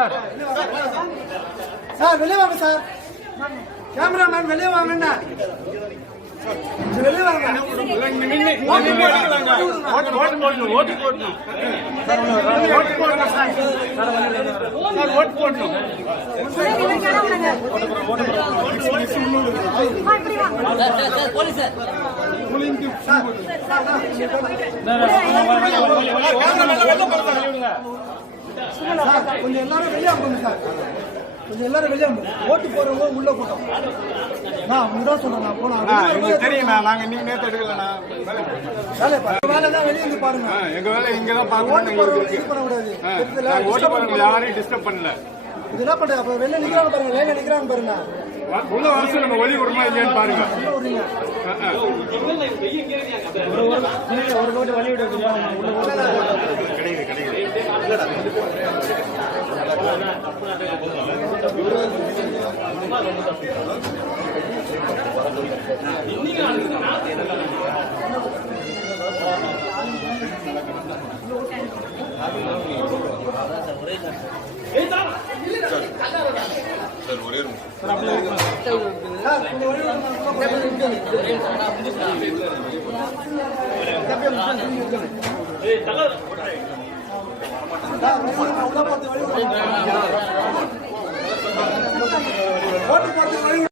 Sir. Sir வெளியே வாங்க sir. Cameraman வெளியே வாங்க. வெளியே வாங்க. ஓட்டு போடணும். ஓட்டு போடணும். கொஞ்சம் எல்லாரும் வெளியே போங்க சார். கொஞ்சம் எல்லாரும் வெளியே ஓட்டு போறவங்க உள்ள போட்டோம். நான் உங்கதான் சொல்றேன். போனா தெரியுண்ணா, நாங்க இன்னைக்கு நேற்று எடுக்கலண்ணா. வேலை தான் வெளியே இருந்து பாருங்க. எங்க வேலை இங்கதான் பாக்கணும். ஓட்டு போறவங்க யாரையும் டிஸ்டர்ப் பண்ணல. இதெல்லாம் பண்ண அப்ப வெளில நிக்கிறாங்க பாருங்க. லைன்ல நிக்கிறாங்க பாருங்க. உள்ள வருஷம் நம்ம ஒளி விடுமா இல்லையான்னு பாருங்க. ஒரு நோட்டு வழி விட ஓட்டு போட்டு